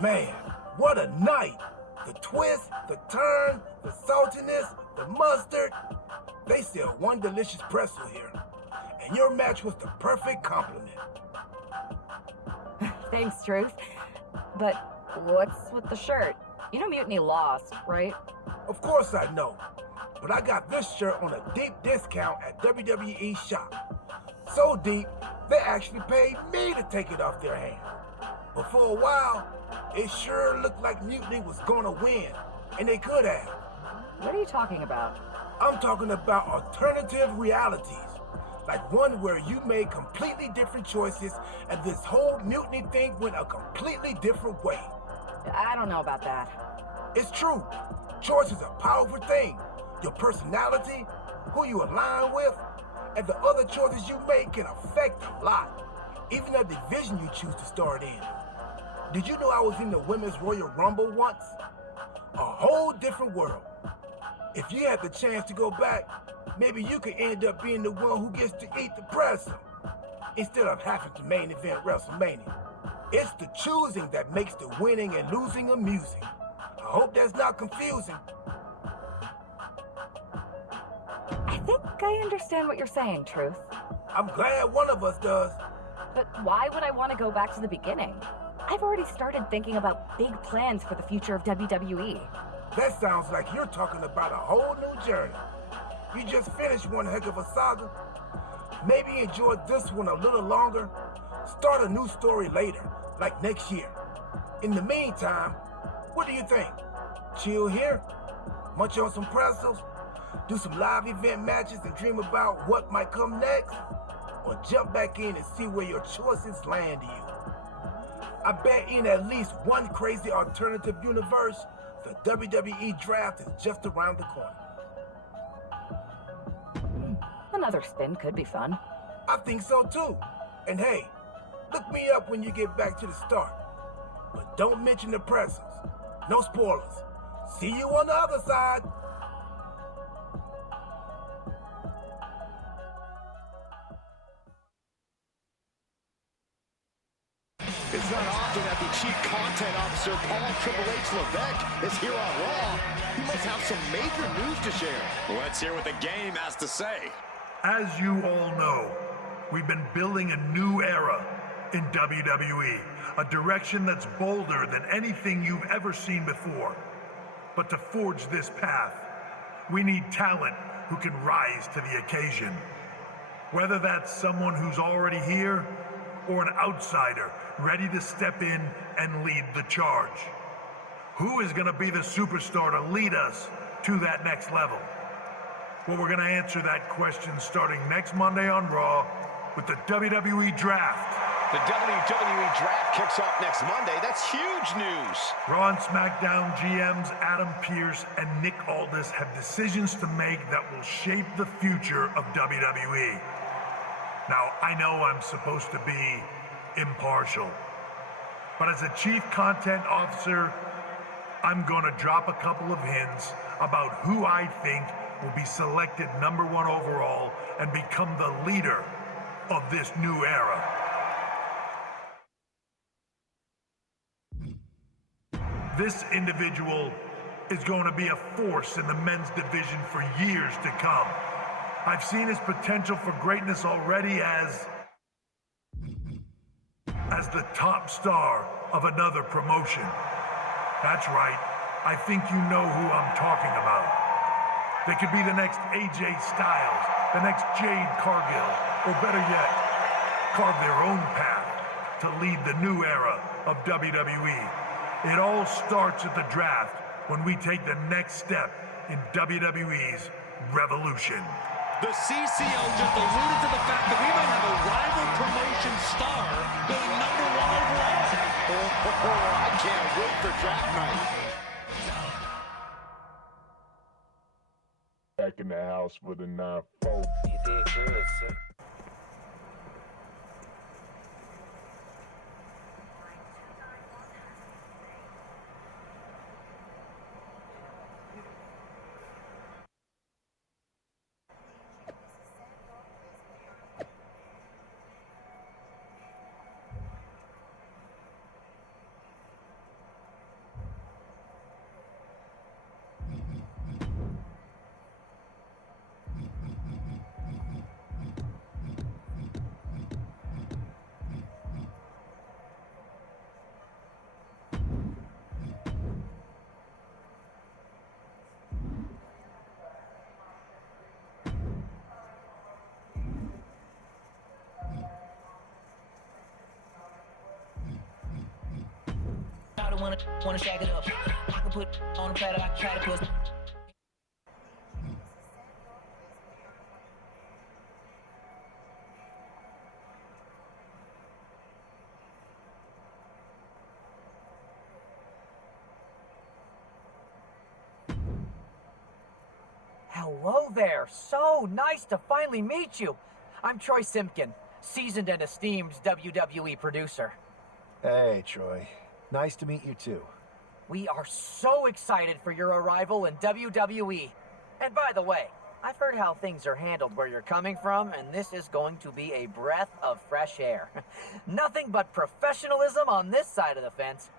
Man, what a night! The twist, the turn, the saltiness, the mustard. They sell one delicious pretzel here. And your match was the perfect compliment. Thanks, Truth. But what's with the shirt? You know Mutiny lost, right? Of course I know. But I got this shirt on a deep discount at WWE shop. So deep, they actually paid me to take it off their hands. But for a while, it sure looked like Mutiny was gonna win. And they could have. What are you talking about? I'm talking about alternative realities. Like one where you made completely different choices and this whole mutiny thing went a completely different way. I don't know about that. It's true. Choice is a powerful thing. Your personality, who you align with, and the other choices you make can affect a lot. Even the division you choose to start in. Did you know I was in the Women's Royal Rumble once? A whole different world. If you had the chance to go back, maybe you could end up being the one who gets to eat the pretzel instead of having to main event WrestleMania. It's the choosing that makes the winning and losing amusing. I hope that's not confusing. I think I understand what you're saying, Truth. I'm glad one of us does. But why would I want to go back to the beginning? I've already started thinking about big plans for the future of WWE. That sounds like you're talking about a whole new journey. You just finished one heck of a saga. Maybe enjoy this one a little longer. Start a new story later, like next year. In the meantime, what do you think? Chill here? Munch on some pretzels? Do some live event matches and dream about what might come next? Or jump back in and see where your choices land you? I bet in at least one crazy alternative universe, the WWE draft is just around the corner. Another spin could be fun. I think so too. And hey, look me up when you get back to the start. But don't mention the pretzels. No spoilers. See you on the other side. It's not often that the Chief Content Officer, Paul Triple H Levesque, is here on Raw. He must have some major news to share. Let's hear what the game has to say. As you all know, we've been building a new era in WWE, a direction that's bolder than anything you've ever seen before. But to forge this path, we need talent who can rise to the occasion. Whether that's someone who's already here, or an outsider ready to step in and lead the charge. Who is gonna be the superstar to lead us to that next level? Well, we're gonna answer that question starting next Monday on Raw with the WWE Draft. The WWE Draft kicks off next Monday. That's huge news. Raw and SmackDown GMs Adam Pearce and Nick Aldis have decisions to make that will shape the future of WWE. Now, I know I'm supposed to be impartial, but as a Chief Content Officer, I'm gonna drop a couple of hints about who I think will be selected #1 overall and become the leader of this new era. This individual is going to be a force in the men's division for years to come. I've seen his potential for greatness already as the top star of another promotion. That's right, I think you know who I'm talking about. They could be the next AJ Styles, the next Jade Cargill, or better yet, carve their own path to lead the new era of WWE. It all starts at the draft when we take the next step in WWE's revolution. The CCO just alluded to the fact that we might have a rival promotion star going #1 overall. I can't wait for draft night. Back in the house with a 9-4. You did good, sir. the wanna shag it up. I can put on a platter like platypus. Hello there. So nice to finally meet you. I'm Troy Simpkin, seasoned and esteemed WWE producer. Hey, Troy. Nice to meet you too. We are so excited for your arrival in WWE. And by the way, I've heard how things are handled where you're coming from, and this is going to be a breath of fresh air. Nothing but professionalism on this side of the fence.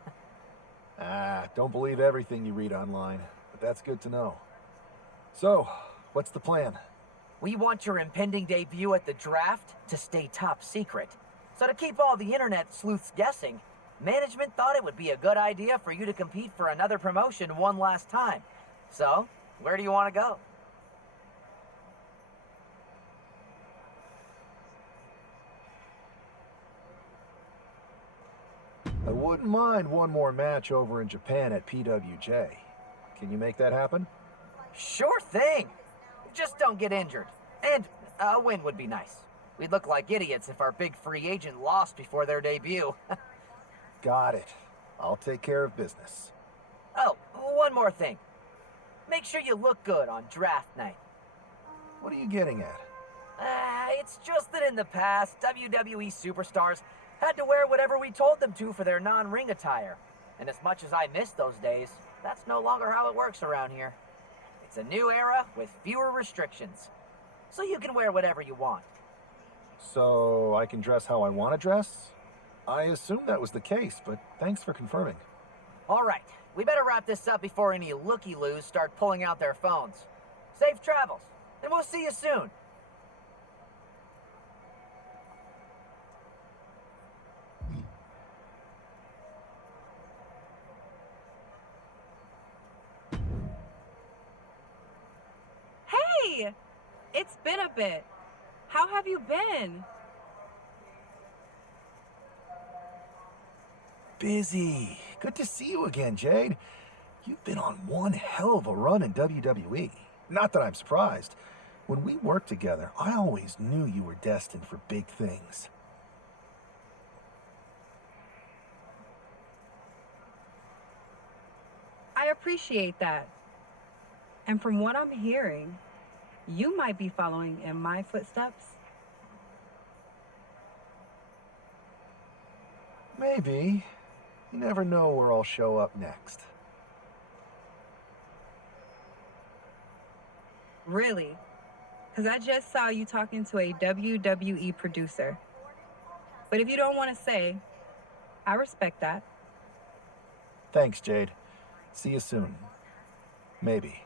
Don't believe everything you read online, but that's good to know. So, what's the plan? We want your impending debut at the draft to stay top secret. So to keep all the internet sleuths guessing, management thought it would be a good idea for you to compete for another promotion one last time. So, where do you want to go? I wouldn't mind one more match over in Japan at PWJ. Can you make that happen? Sure thing. Just don't get injured. And a win would be nice. We'd look like idiots if our big free agent lost before their debut. Got it. I'll take care of business. Oh, one more thing. Make sure you look good on draft night. What are you getting at? It's just that in the past, WWE superstars had to wear whatever we told them to for their non-ring attire. And as much as I miss those days, that's no longer how it works around here. It's a new era with fewer restrictions. So you can wear whatever you want. So I can dress how I want to dress? I assumed that was the case, but thanks for confirming. All right, we better wrap this up before any looky-loos start pulling out their phones. Safe travels, and we'll see you soon. Hey! It's been a bit. How have you been? Busy. Good to see you again, Jade. You've been on one hell of a run in WWE. Not that I'm surprised. When we worked together, I always knew you were destined for big things. I appreciate that. And from what I'm hearing, you might be following in my footsteps. Maybe. You never know where I'll show up next. Really? Because I just saw you talking to a WWE producer. But if you don't want to say, I respect that. Thanks, Jade. See you soon. Maybe.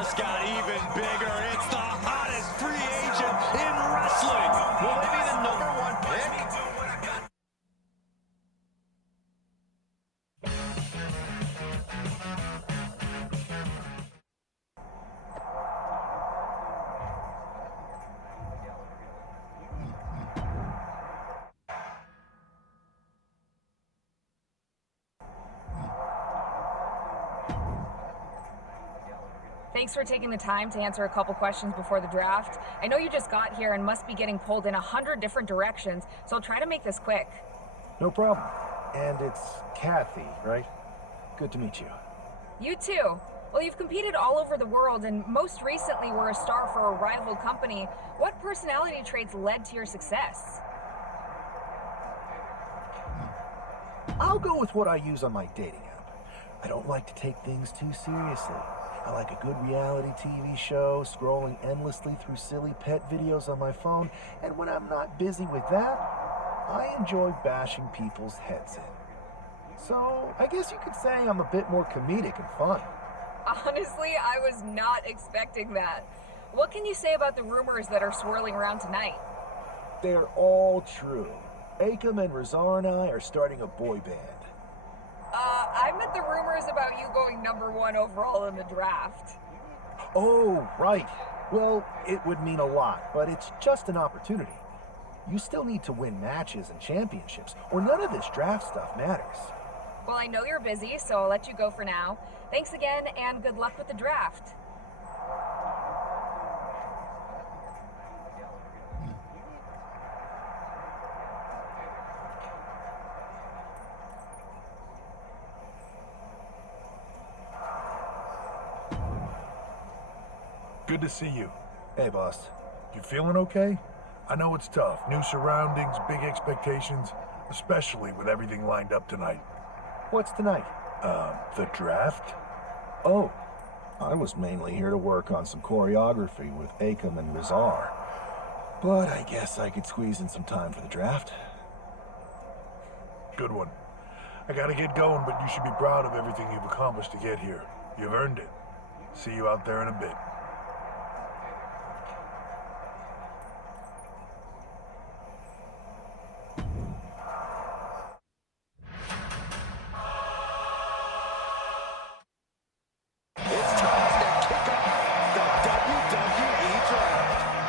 just got even bigger. It's the hottest free agent in wrestling. Will they be the #1 pick? Thanks for taking the time to answer a couple questions before the draft. I know you just got here and must be getting pulled in 100 different directions, so I'll try to make this quick. No problem. And it's Kathy, right? Good to meet you. You too. Well, you've competed all over the world and most recently were a star for a rival company. What personality traits led to your success? I'll go with what I use on my dating app. I don't like to take things too seriously. I like a good reality TV show, scrolling endlessly through silly pet videos on my phone, and when I'm not busy with that, I enjoy bashing people's heads in. So, I guess you could say I'm a bit more comedic and fun. Honestly, I was not expecting that. What can you say about the rumors that are swirling around tonight? They're all true. Akam and Razar and I are starting a boy band. I meant the rumors about you going #1 overall in the draft. Oh, right. Well, it would mean a lot, but it's just an opportunity. You still need to win matches and championships, or none of this draft stuff matters. Well, I know you're busy, so I'll let you go for now. Thanks again, and good luck with the draft. Good to see you. Hey, boss. You feeling okay? I know it's tough. New surroundings, big expectations, especially with everything lined up tonight. What's tonight? The draft? Oh, I was mainly here to work on some choreography with Akam and Razar. But I guess I could squeeze in some time for the draft. Good one. I gotta get going, but you should be proud of everything you've accomplished to get here. You've earned it. See you out there in a bit.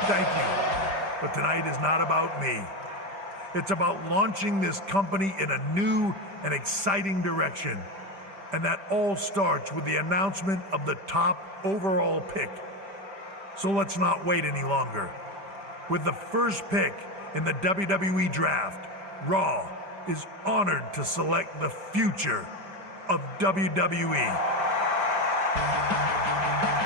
Thank you. But tonight is not about me. It's about launching this company in a new and exciting direction. And that all starts with the announcement of the top overall pick. So let's not wait any longer. With the first pick in the WWE draft, Raw is honored to select the future of WWE.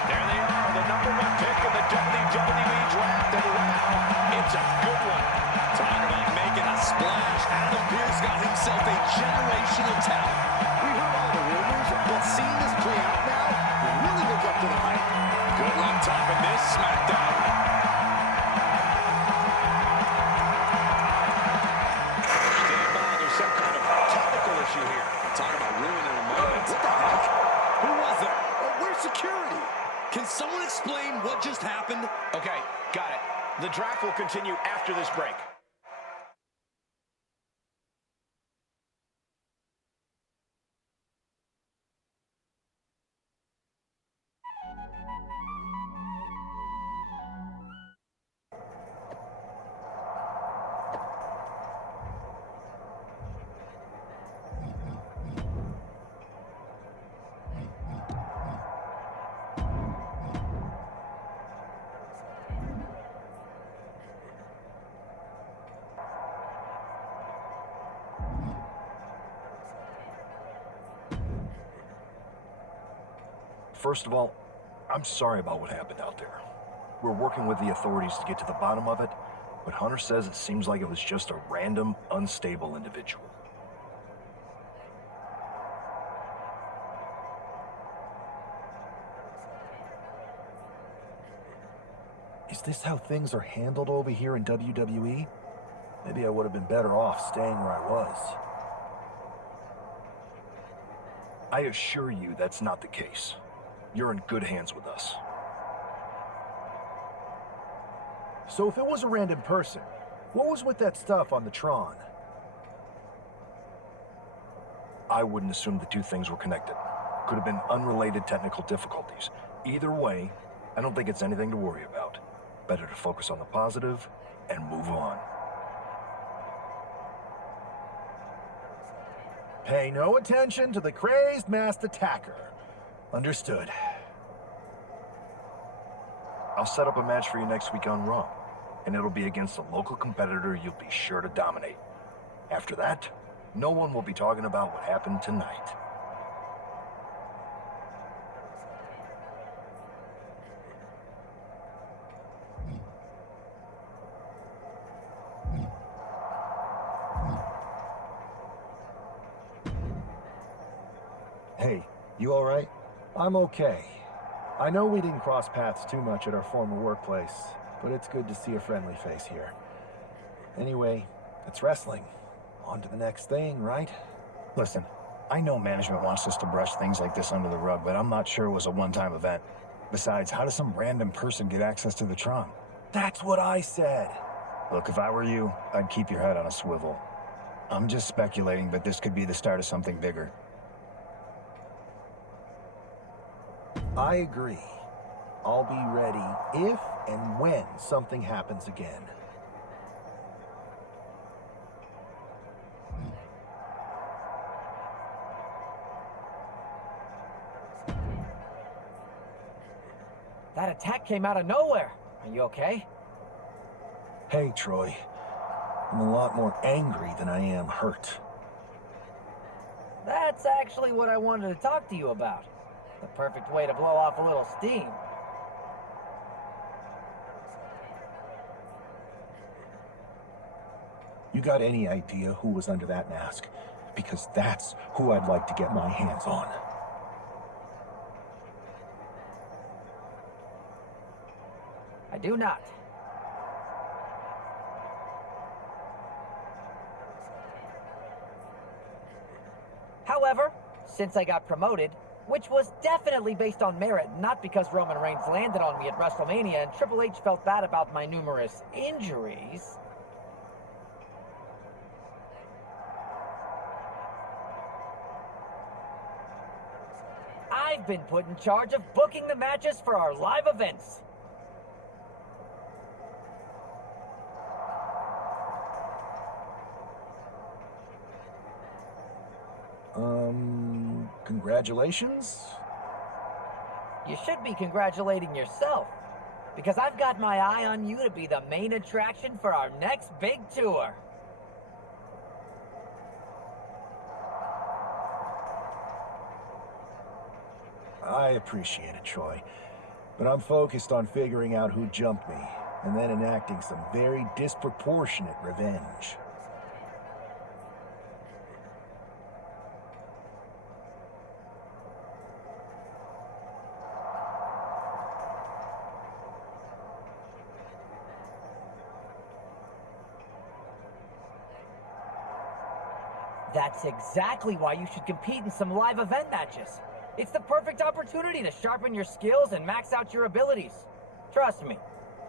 There they are, the #1 pick in the WWE draft, and wow, it's a good one. Talk about making a splash. Adam Pearce got himself a generational talent. We heard all the rumors, but seeing this play out now really lives up to the hype. Good luck topping this SmackDown. Stand by, there's some kind of technical issue here. Talk about ruining a moment. What the heck? Who was that? Oh, where's security? Can someone explain what just happened? Okay, got it. The draft will continue after this break. First of all, I'm sorry about what happened out there. We're working with the authorities to get to the bottom of it, but Hunter says it seems like it was just a random, unstable individual. Is this how things are handled over here in WWE? Maybe I would have been better off staying where I was. I assure you that's not the case. You're in good hands with us. So if it was a random person, what was with that stuff on the Tron? I wouldn't assume the two things were connected. Could have been unrelated technical difficulties. Either way, I don't think it's anything to worry about. Better to focus on the positive and move on. Pay no attention to the crazed masked attacker. Understood. I'll set up a match for you next week on Raw, and it'll be against a local competitor you'll be sure to dominate. After that, no one will be talking about what happened tonight. Hey, you alright? I'm okay. I know we didn't cross paths too much at our former workplace, but it's good to see a friendly face here. Anyway, it's wrestling. On to the next thing, right? Listen, I know management wants us to brush things like this under the rug, but I'm not sure it was a one-time event. Besides, how does some random person get access to the Tron? That's what I said. Look, if I were you, I'd keep your head on a swivel. I'm just speculating, but this could be the start of something bigger. I agree. I'll be ready if and when something happens again. That attack came out of nowhere. Are you okay? Hey, Troy. I'm a lot more angry than I am hurt. That's actually what I wanted to talk to you about. The perfect way to blow off a little steam. You got any idea who was under that mask? Because that's who I'd like to get my hands on. I do not. However, since I got promoted, which was definitely based on merit, not because Roman Reigns landed on me at WrestleMania and Triple H felt bad about my numerous injuries, I've been put in charge of booking the matches for our live events. Congratulations? You should be congratulating yourself, because I've got my eye on you to be the main attraction for our next big tour. I appreciate it, Troy, but I'm focused on figuring out who jumped me, and then enacting some very disproportionate revenge. That's exactly why you should compete in some live event matches. It's the perfect opportunity to sharpen your skills and max out your abilities. Trust me,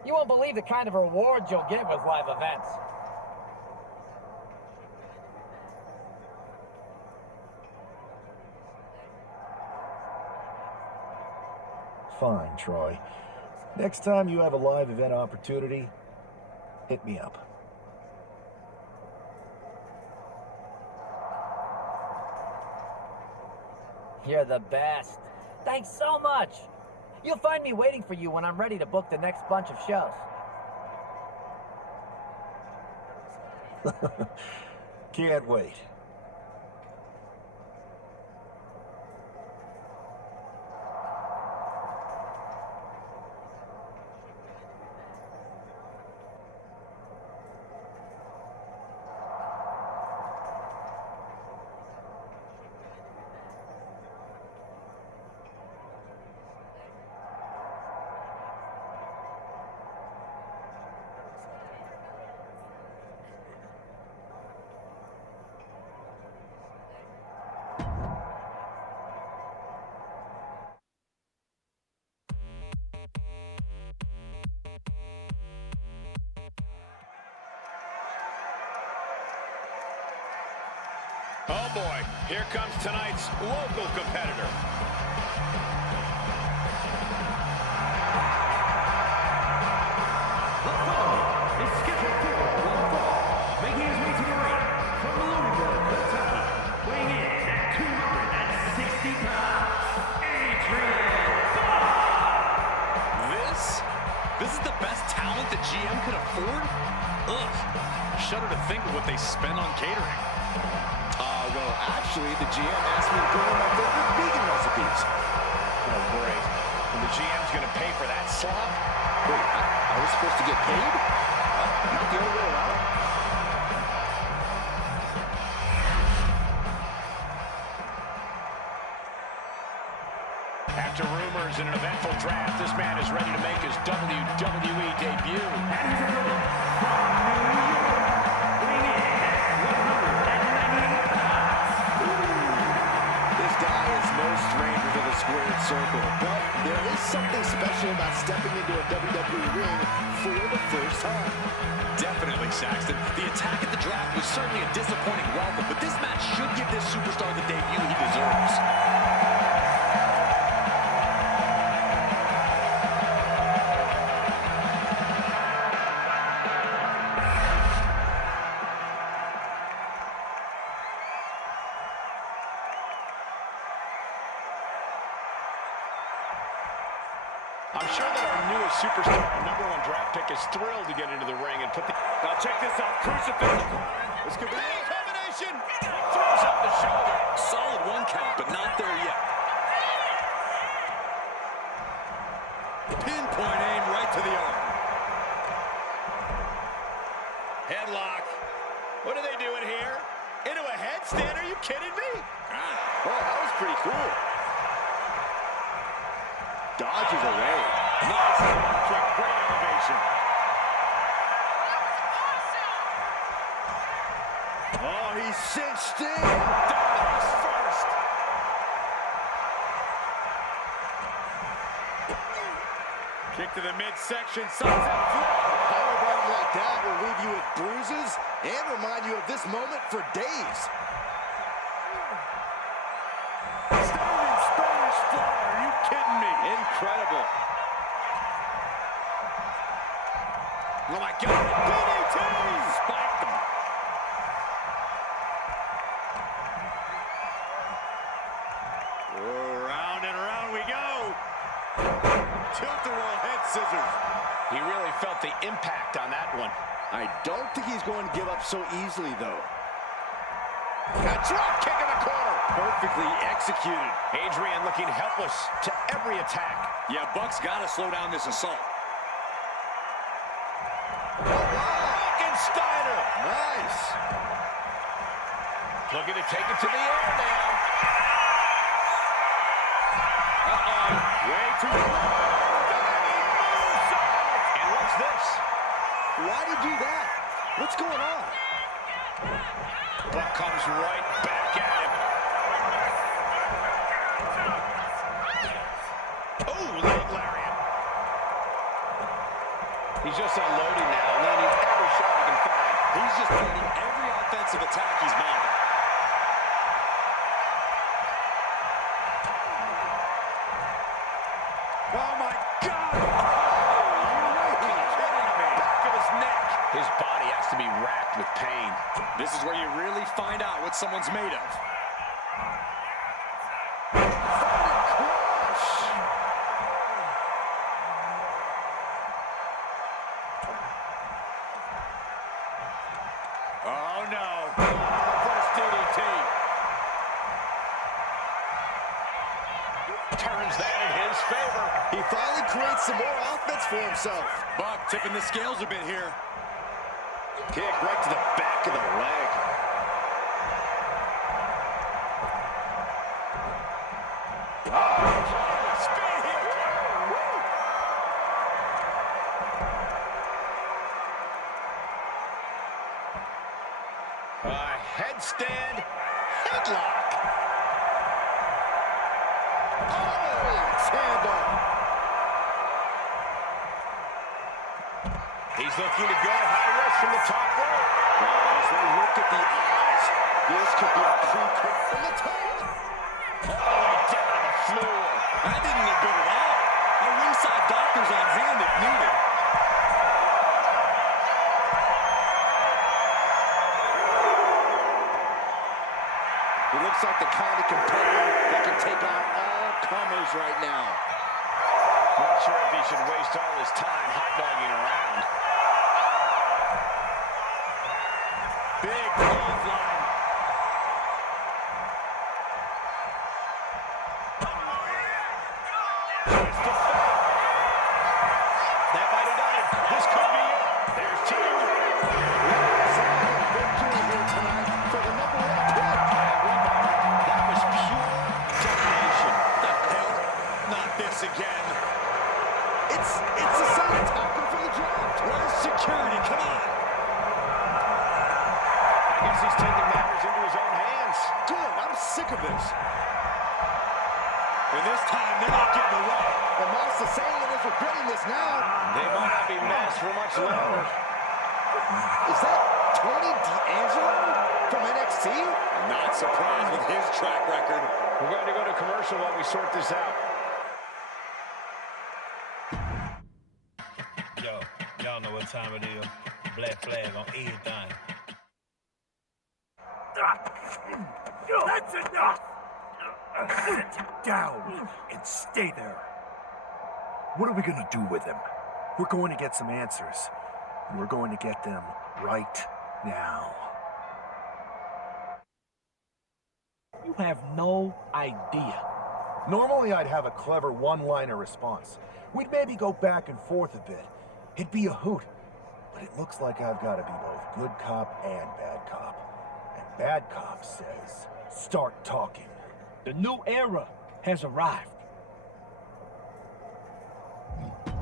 you won't believe the kind of rewards you'll get with live events. Fine, Troy. Next time you have a live event opportunity, hit me up. You're the best. Thanks so much. You'll find me waiting for you when I'm ready to book the next bunch of shows. Can't wait. Here comes tonight's local competitor. The following is scheduled for one fall, making his way to the ring from Louisville, Kentucky, weighing in at 260 pounds, Adrian. This is the best talent the GM could afford? Ugh. Shudder to think of what they spend on catering. Well, actually, the GM asked me to go over my favorite vegan recipes. Oh, great. And the GM's going to pay for that slop? Wait, I was supposed to get paid? Not the other way around? After rumors in an eventful draft, this man is ready to make his WWE debut. Stranger to the squared circle, but there is something special about stepping into a WWE ring for the first time. Definitely, Saxton. The attack at the draft was certainly a disappointing welcome, but this match should give this superstar the debut he deserves. I'm sure that our newest superstar, #1 draft pick, is thrilled to get into the ring and put the... Now check this out, crucifix. This could be a combination. Throws up the shoulder. Solid 1 count, but not there yet. Pinpoint aim right to the arm. Headlock. What are they doing here? Into a headstand? Are you kidding me? Oh, that was pretty cool. Dodges away. Nice kick, great elevation. Oh, he's cinched in. Dives first. Kick to the midsection, sunset flip. Powerbomb like that will leave you with bruises and remind you of this moment for days. Standing Spanish fly, are you kidding me? Incredible. Oh my God, DDT! Spiked him. Oh, round and around we go. Tilt-a-whirl head scissors. He really felt the impact on that one. I don't think he's going to give up so easily, though. A drop kick in the corner. Perfectly executed. Adrian looking helpless to every attack. Yeah, Buck's got to slow down this assault. Steiner. Nice. Looking to take it to the air now. Uh-oh. Way too far. And what's this? Why'd he do that? What's going on? Buck comes right back at him. Oh, leg lariat. He's just unloading now, landing every shot he can find. He's just landing every offensive attack he's mounted. Oh, my God! Are you kidding me? Back of his neck. His body has to be racked with pain. This is where you really find out what someone's made of. Oh, no. Reverse DDT. Turns that in his favor. He finally creates some more offense for himself. Buck tipping the scales a bit here. Kick right to the back of the leg. Speed here. Headstand. Headlock. Oh, handle. He's looking to go high risk from the top rope. As they look at the eyes, This could be a pre-quick from the top. All the way down to the floor. That didn't look good at all. A ringside doctor's on hand if needed. He looks like the kind of competitor that can take on all comers right now. Not sure if he should waste all his time hot-dogging around. Big clothesline. That might have done it. This could be it. There's two. Victory here tonight for the number one pick. That was pure domination. The hell? Not this again. It's the same attacker from the draft. Where's security? Come on. I guess he's taking matters into his own hands. Good, I'm sick of this. And this time, they're not getting away. The Master Saiyan is regretting this now. They might not be masked for much longer. Is that Tony D'Angelo from NXT? Not surprised with his track record. We're going to go to commercial while we sort this out. Yo, y'all know what time it is. Black flag on everything. That's enough! Sit down and stay there. What are we gonna do with him? We're going to get some answers. And we're going to get them right now. You have no idea. Normally I'd have a clever one-liner response. We'd maybe go back and forth a bit. It'd be a hoot. But it looks like I've got to be both good cop and bad cop. And bad cop says, start talking. The new era has arrived.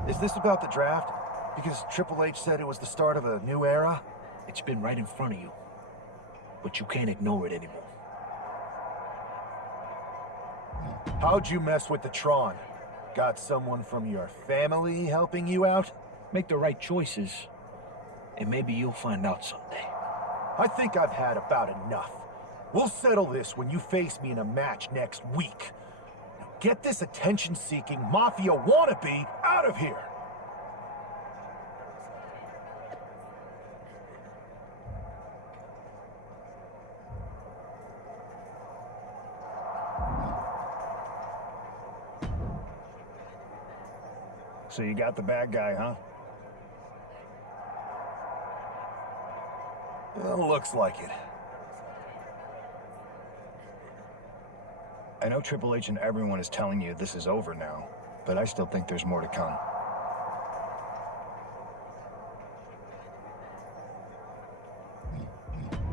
Is this about the draft? Because Triple H said it was the start of a new era? It's been right in front of you. But you can't ignore it anymore. How'd you mess with the Tron? Got someone from your family helping you out? Make the right choices, and maybe you'll find out someday. I think I've had about enough. We'll settle this when you face me in a match next week. Now get this attention-seeking mafia wannabe out of here! So you got the bad guy, huh? Well, looks like it. I know Triple H and everyone is telling you this is over now, but I still think there's more to come.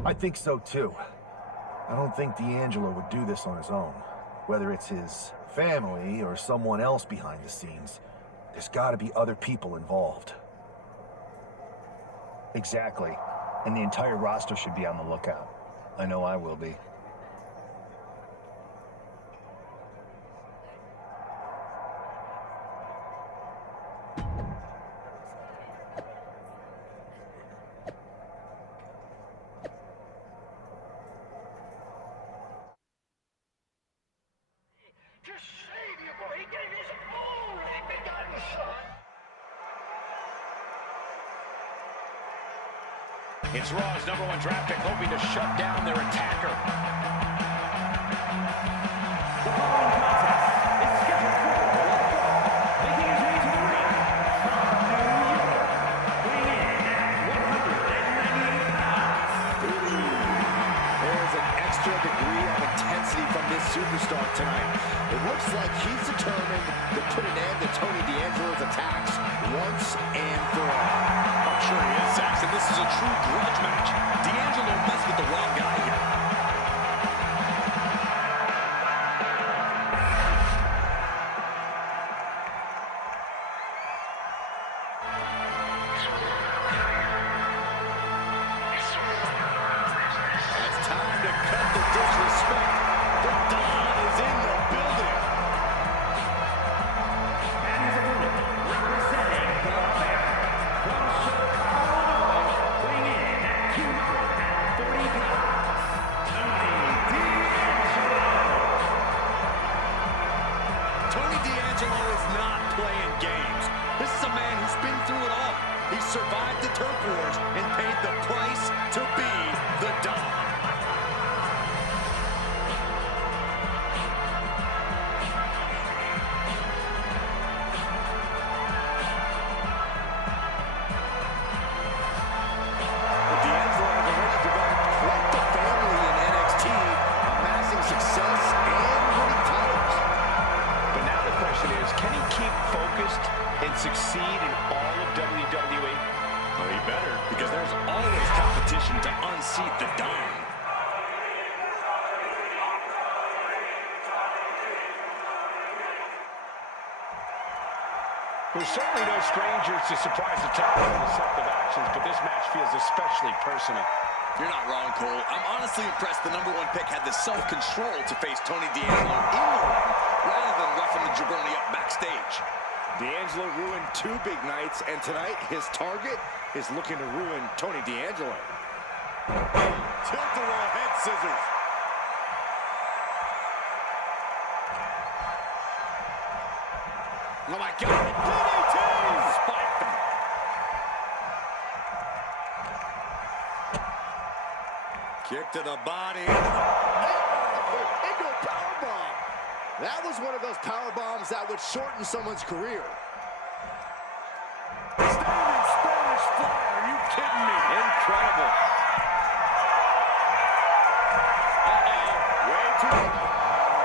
I think so too. I don't think D'Angelo would do this on his own. Whether it's his family or someone else behind the scenes, there's gotta be other people involved. Exactly. And the entire roster should be on the lookout. I know I will be. It's Raw's #1 draft pick hoping to shut down their attacker. The following contest is scheduled for one fall. Making his way to the ring from New York, weighing in at 198 pounds. There's an extra degree of intensity from this superstar tonight. It looks like he's determined to put an end to Tony D'Angelo's attacks once and for all. I'm sure he is, Saxon. This is a true grudge match. D'Angelo messed with the wrong guy here. It's time to cut the disrespect. The Don is in the building. And his opponent, representing the Bear, from Chicago, Illinois, weighing in at 240 pounds. This is a man who's been through it all. He survived the turf wars and paid the price to be the Don. Succeed in all of WWE? Well, he better, because there's always competition to unseat the Don. We're certainly no strangers to surprise attacks and deceptive actions, but this match feels especially personal. You're not wrong, Cole. I'm honestly impressed the #1 pick had the self-control to face Tony D'Angelo in the ring rather than roughing the jabroni up backstage. D'Angelo ruined 2 big nights, and tonight his target is looking to ruin Tony D'Angelo. Tilt-a-whirl head scissors. Oh my God! DDT! Spiked him. Kick to the body. Into a powerbomb. That was one of those power bombs that would shorten someone's career. Standing Spanish fly, are you kidding me? Incredible. Way too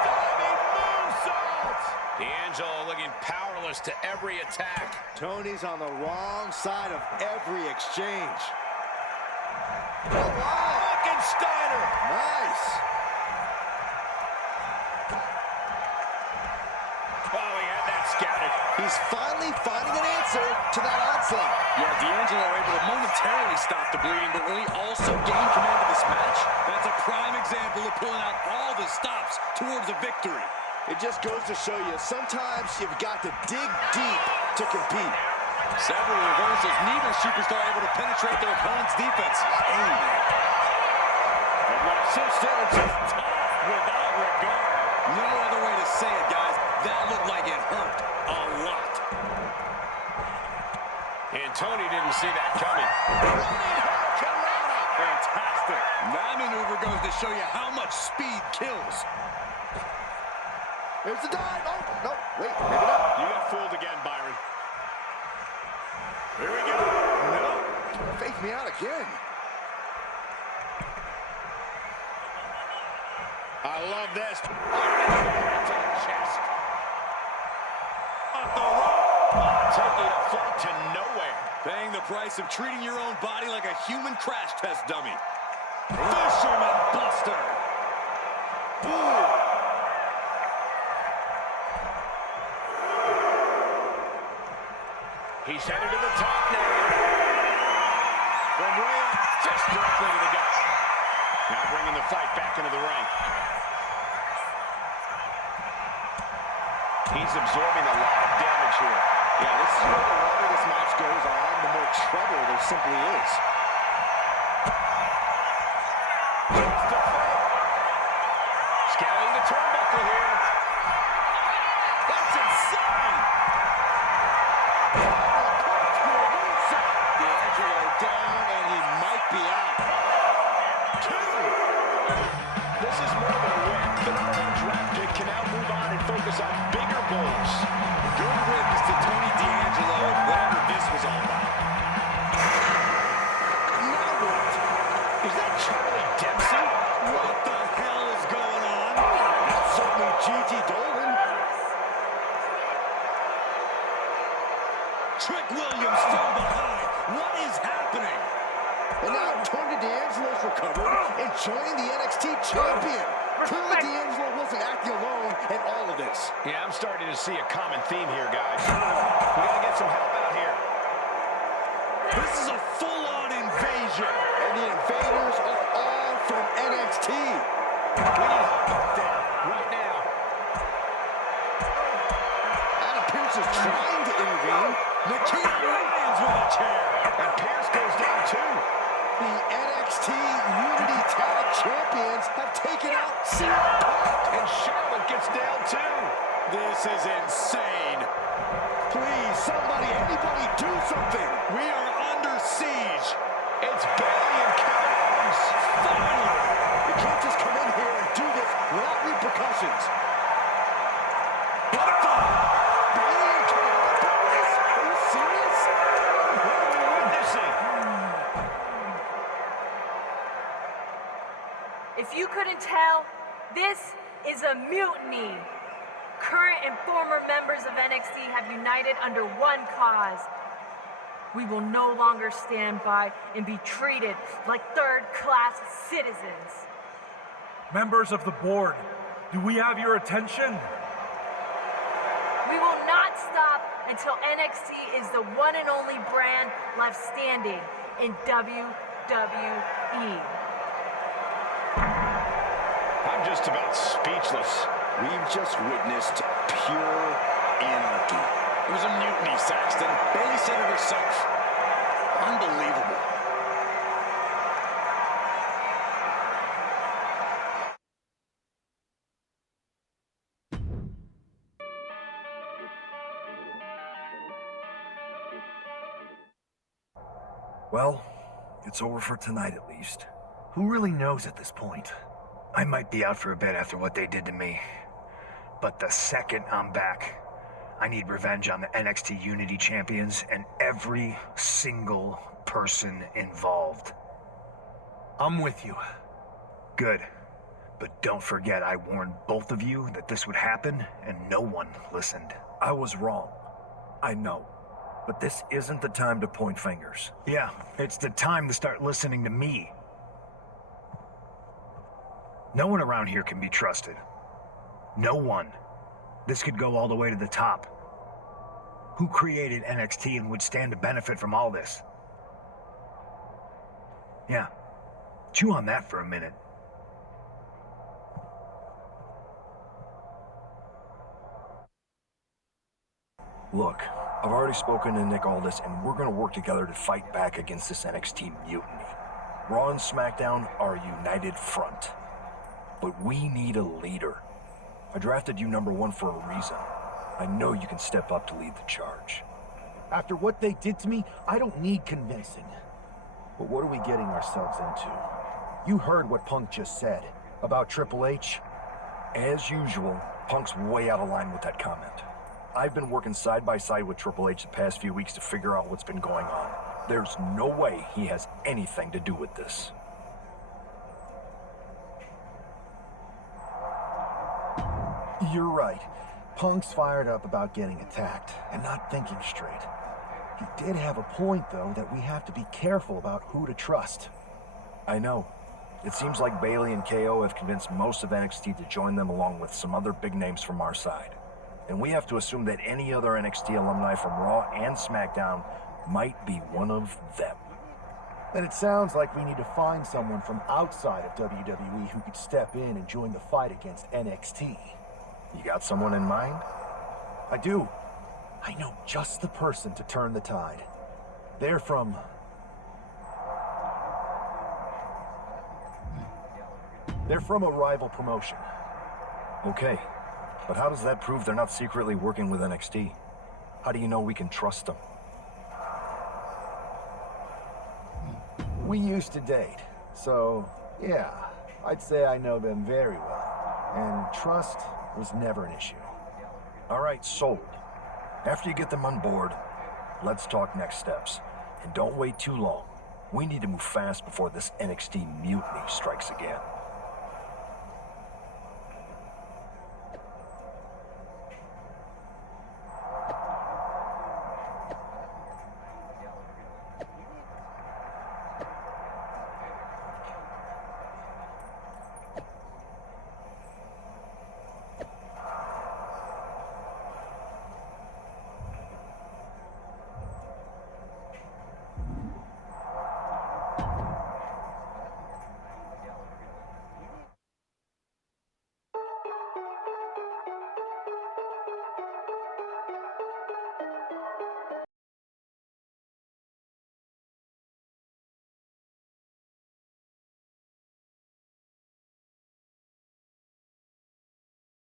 diving moonsault. D'Angelo looking powerless to every attack. Tony's on the wrong side of every exchange. Steiner. Nice. Oh, he had that scouted. He's finally finding an answer to that onslaught. Yeah, D'Angelo able to momentarily stop the bleeding, but will he also gain command of this match? That's a prime example of pulling out all the stops towards a victory. It just goes to show you, sometimes you've got to dig deep to compete. Several reversals, neither superstar able to penetrate their opponent's defense. Since then, it's just tough without regard. No other way to say it, guys. That looked like it hurt a lot. And Tony didn't see that coming. Fantastic. That maneuver goes to show you how much speed kills. There's the dive. Oh, no, wait, maybe not. You got fooled again, Byron. Here we go. No. Fake me out again. I love this. Chest. Up the rope. Taking a flight to nowhere. Paying the price of treating your own body like a human crash test dummy. Fisherman Buster. Ooh. He's headed to the top now. From way up, just directly to the gut. Now bringing the fight back into the ring. He's absorbing a lot of damage here. Yeah, this is where the longer this match goes on, the more trouble there simply is. Scaling the turnbuckle here. That's insane! D'Angelo down, and he might be out. This is more than a win. The #1 draft pick can now move on and focus on bigger goals. Good riddance to Tony D'Angelo and whatever this was all about. Now what? Is that Charlie Dempsey? What the hell is going on? That's certainly Gigi Dolan. Trick Williams from behind. What is happening? And now Tony D'Angelo's recovered and joining the NXT champion. Clearly D'Angelo wasn't acting alone in all of this. Yeah, I'm starting to see a common theme here, guys. We gotta get some help out here. This is a full-on invasion. And the invaders are all from NXT. We need help up there, right now. Adam Pearce is trying to intervene. Nikita Lyons with a chair. And Pierce goes down too. The NXT Unity Tag Champions have taken out CM Punk. And Charlotte gets down too. This is insane. please, somebody, anybody do something. We are under siege. It's Bailey and Chaos. Finally. You can't just come in here and do this without repercussions. What the? Bailey and Chaos? Are you serious? What are we witnessing? If you couldn't tell, this is a mutiny. Current and former members of NXT have united under one cause. We will no longer stand by and be treated like third-class citizens. Members of the board, do we have your attention? We will not stop until NXT is the one and only brand left standing in WWE. I'm just about speechless. We've just witnessed pure anarchy. It was a mutiny, Saxton. Bailey said it herself. Unbelievable. Well, it's over for tonight at least. Who really knows at this point? I might be out for a bit after what they did to me. But the second I'm back, I need revenge on the NXT Unity Champions and every single person involved. I'm with you. Good. But don't forget I warned both of you that this would happen, and no one listened. I was wrong. I know. But this isn't the time to point fingers. Yeah, it's the time to start listening to me. No one around here can be trusted. No one. This could go all the way to the top. Who created NXT and would stand to benefit from all this? Yeah. Chew on that for a minute. Look, I've already spoken to Nick Aldis, and we're going to work together to fight back against this NXT mutiny. Raw and SmackDown are a united front. But we need a leader. I drafted you #1 for a reason. I know you can step up to lead the charge. After what they did to me, I don't need convincing. But what are we getting ourselves into? You heard what Punk just said about Triple H. As usual, Punk's way out of line with that comment. I've been working side by side with Triple H the past few weeks to figure out what's been going on. There's no way he has anything to do with this. You're right. Punk's fired up about getting attacked and not thinking straight. He did have a point, though, that we have to be careful about who to trust. I know. It seems like Bailey and KO have convinced most of NXT to join them along with some other big names from our side. And we have to assume that any other NXT alumni from Raw and SmackDown might be one of them. Then it sounds like we need to find someone from outside of WWE who could step in and join the fight against NXT. You got someone in mind? I do. I know just the person to turn the tide. They're from a rival promotion. Okay, but how does that prove they're not secretly working with NXT? How do you know we can trust them? We used to date, so yeah, I'd say I know them very well. And trust was never an issue. All right, sold. After you get them on board, let's talk next steps. And don't wait too long. We need to move fast before this NXT mutiny strikes again.